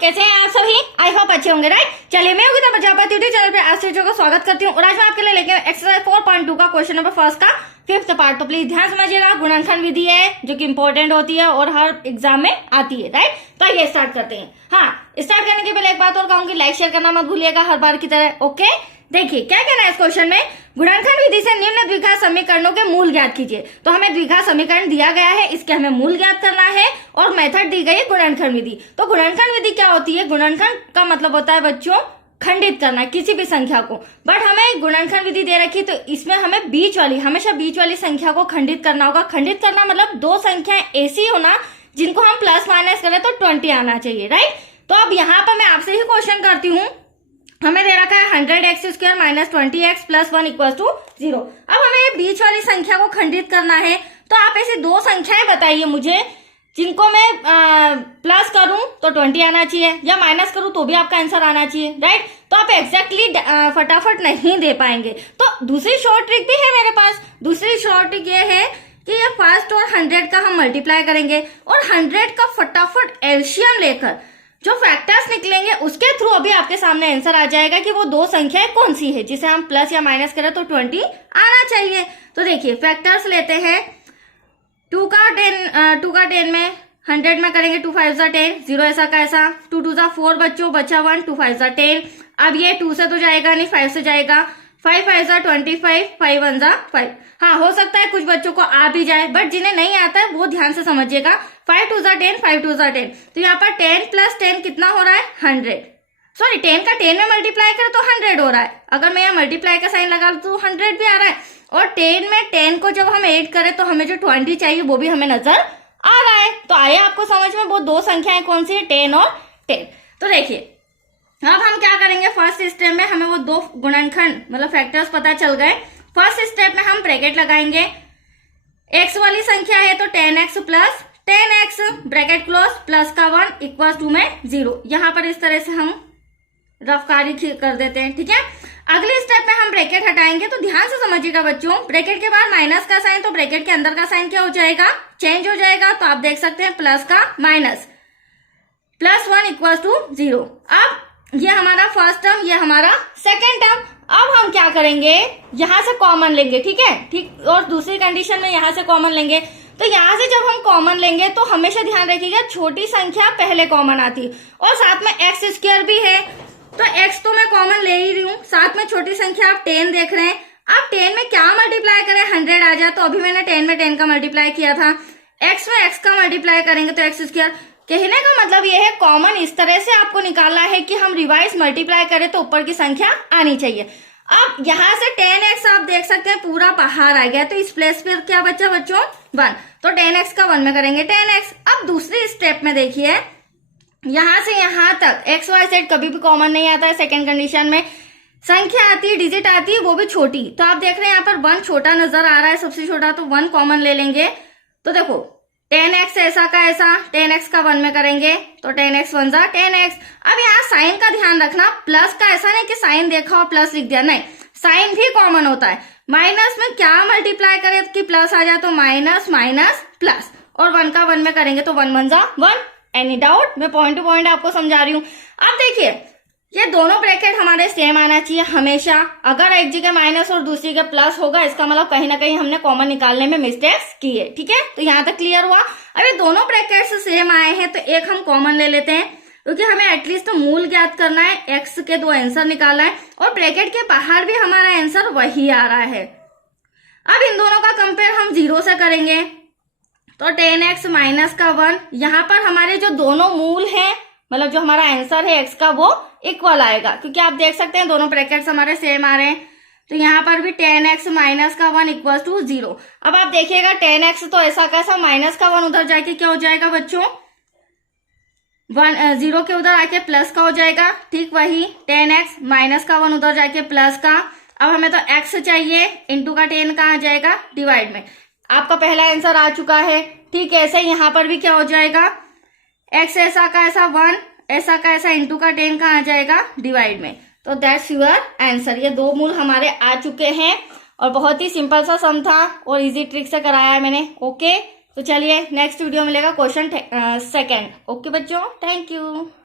कैसे हैं आप सभी? आई होप अच्छे होंगे, राइट। चलिए, मैं योगिता प्रजापति यूट्यूब चैनल पे आप सभी को स्वागत करती हूँ और आज मैं आपके लिए लेके एक्सरसाइज 4.2 का क्वेश्चन नंबर फर्स्ट का 5th पार्ट। तो प्लीज ध्यान समझिएगा, गुणनखंड विधि है जो कि इंपॉर्टेंट होती है और हर एग्जाम में आती है, राइट। तो ये स्टार्ट करते हैं। हाँ, स्टार्ट करने के पहले एक बात और कहूंगी, लाइक शेयर करना मत भूलिएगा हर बार की तरह, ओके। देखिए क्या कहना है इस क्वेश्चन में, गुणनखंड विधि से निम्न द्विघात समीकरणों के मूल ज्ञात कीजिए। तो हमें द्विघात समीकरण दिया गया है, इसके हमें मूल ज्ञात करना है और मेथड दी गई है गुणनखंड विधि। तो गुणनखंड विधि क्या होती है? गुणनखंड का मतलब होता है बच्चों खंडित करना किसी भी संख्या को। बट हमें गुणनखंड विधि दे रखी तो इसमें हमें हमेशा बीच वाली संख्या को खंडित करना होगा। खंडित करना मतलब दो संख्याएं ऐसी होना जिनको हम प्लस माइनस करें तो 20 आना चाहिए, राइट। तो अब यहाँ पर मैं आपसे ही क्वेश्चन करती हूँ, हमें दे रखा है 100x² minus 20x plus 1 equal to 0। अब हमें बीच वाली संख्या को खंडित करना है, तो आप ऐसी दो संख्याएं बताइए मुझे जिनको मैं प्लस करूं तो 20 आना चाहिए या माइनस करूं तो भी आपका आंसर आना चाहिए, राइट। तो आप एग्जैक्टली फटाफट नहीं दे पाएंगे। तो दूसरी शॉर्ट ट्रिक भी है मेरे पास। दूसरी शॉर्ट ट्रिक ये है कि ये फर्स्ट और 100 का हम मल्टीप्लाई करेंगे और 100 का फटाफट एलसीएम लेकर जो फैक्टर्स निकलेंगे उसके थ्रू अभी आपके सामने आंसर आ जाएगा कि वो दो संख्याएं कौन सी है जिसे हम प्लस या माइनस करें तो 20 आना चाहिए। तो देखिए फैक्टर्स लेते हैं। 2 का 10 में 100 में करेंगे 2 5 10, 0 ऐसा का ऐसा, 2 2 4 बच्चों बचा 1, 2 5 10। अब ये 2 से तो जाएगा नहीं, 5 से जाएगा, 5 5 25, 5 1 5। हाँ, हो सकता है कुछ बच्चों को आ भी जाए, बट जिन्हें नहीं आता है वो ध्यान से समझिएगा। 5 2 10, 5 2 10। तो यहाँ पर 10 प्लस 10 कितना हो रहा है? 100। सॉरी, 10 का 10 में मल्टीप्लाई करें तो 100 हो रहा है। अगर मैं यहाँ मल्टीप्लाई का साइन लगा तो 100 भी आ रहा है। और 10 में 10 को जब हम ऐड करें तो हमें जो 20 चाहिए वो भी हमें नजर आ रहा है। तो आया आपको समझ में वो दो संख्याएं कौन सी है? 10 और 10। तो देखिए अब हम क्या करेंगे, फर्स्ट स्टेप में हमें वो दो गुणनखंड मतलब फैक्टर्स पता चल गए। फर्स्ट स्टेप में हम ब्रैकेट लगाएंगे। एक्स वाली संख्या है तो 10x plus 10x bracket close plus का 1 इक्वल टू में 0। यहाँ पर इस तरह से हम रफ कार्य कर देते हैं, ठीक है। अगले स्टेप में हम ब्रैकेट हटाएंगे, तो ध्यान से समझिएगा बच्चों, ब्रैकेट के बाद माइनस का साइन तो ब्रैकेट के अंदर का साइन क्या हो जाएगा? चेंज हो जाएगा। तो आप देख सकते हैं प्लस का माइनस प्लस 1 इक्वल टू 0। अब ये हमारा फर्स्ट टर्म, ये हमारा सेकेंड टर्म। अब हम क्या करेंगे, यहां से कॉमन लेंगे, ठीक है, ठीक। और दूसरी कंडीशन में यहां से कॉमन लेंगे। तो यहां से जब हम कॉमन लेंगे तो हमेशा ध्यान रखिएगा छोटी संख्या पहले कॉमन आती है और साथ में x² भी है। तो x तो मैं कॉमन ले ही रही हूँ, साथ में छोटी संख्या आप 10 देख रहे हैं। आप 10 में क्या मल्टीप्लाई करें? 100 आ जाए। तो अभी मैंने 10 में 10 का मल्टीप्लाई किया था। x में x का मल्टीप्लाई करेंगे तो x²। कहने का मतलब यह है कॉमन इस तरह से आपको निकालना है कि हम रिवाइज मल्टीप्लाई करें तो ऊपर की संख्या आनी चाहिए। अब यहाँ से 10x आप देख सकते हैं पूरा बाहर आ गया, तो इस प्लेस पे क्या बचा बच्चों? 1। तो 10x का 1 में करेंगे 10x। अब दूसरी स्टेप में देखिए, यहां से यहां तक x y z कभी भी कॉमन नहीं आता है। सेकेंड कंडीशन में संख्या आती है, डिजिट आती है, वो भी छोटी। तो आप देख रहे हैं यहाँ पर 1 छोटा नजर आ रहा है, सबसे छोटा, तो 1 कॉमन ले लेंगे। तो देखो 10x ऐसा का ऐसा, 10x का 1 में करेंगे तो 10x 1 जा 10x। अब यहाँ साइन का ध्यान रखना, प्लस का ऐसा नहीं कि साइन देखा और प्लस लिख दिया, नहीं, साइन भी कॉमन होता है। माइनस में क्या मल्टीप्लाई करें कि प्लस आ जाए? तो माइनस माइनस प्लस, और 1 का 1 में करेंगे तो 1 1 जा 1। Any doubt? मैं पॉइंट टू पॉइंट आपको समझा रही हूँ। अब देखिए ये दोनों ब्रैकेट हमारे सेम आना चाहिए हमेशा। अगर एक जगह माइनस और दूसरी जगह प्लस होगा, इसका मतलब कहीं ना कहीं हमने कॉमन निकालने में मिस्टेक्स की है, ठीक है। तो यहाँ तक क्लियर हुआ। अब ये दोनों ब्रैकेट्स सेम आए हैं तो एक हम कॉमन ले लेते हैं, क्योंकि हमें एटलीस्ट तो मूल ज्ञात करना है, एक्स के दो आंसर निकालना है और ब्रैकेट के बाहर भी हमारा आंसर वही आ रहा है। अब इन दोनों का कंपेयर हम 0 से करेंगे तो 10x माइनस का 1, यहाँ पर हमारे जो दोनों मूल हैं मतलब जो हमारा आंसर है x का वो इक्वल आएगा, क्योंकि आप देख सकते हैं दोनों ब्रैकेट्स हमारे सेम आ रहे हैं। तो यहाँ पर भी 10x माइनस का 1 इक्वल टू 0। अब आप देखिएगा 10x तो ऐसा कैसा, माइनस का 1 उधर जाके क्या हो जाएगा बच्चों? 0 के उधर आके प्लस का हो जाएगा, ठीक वही 10x माइनस का 1 उधर जाके प्लस का। अब हमें तो x चाहिए, इंटू का 10 कहाँ आ जाएगा? डिवाइड में। आपका पहला आंसर आ चुका है, ठीक है। ऐसे यहाँ पर भी क्या हो जाएगा? x ऐसा का ऐसा 1, ऐसा का ऐसा इंटू का 10 कहाँ आ जाएगा? डिवाइड में। तो दैट्स योर आंसर। ये दो मूल हमारे आ चुके हैं और बहुत ही सिंपल सा सम था और इजी ट्रिक से कराया है मैंने, ओके। तो चलिए नेक्स्ट वीडियो मिलेगा क्वेश्चन सेकंड। ओके बच्चों, थैंक यू।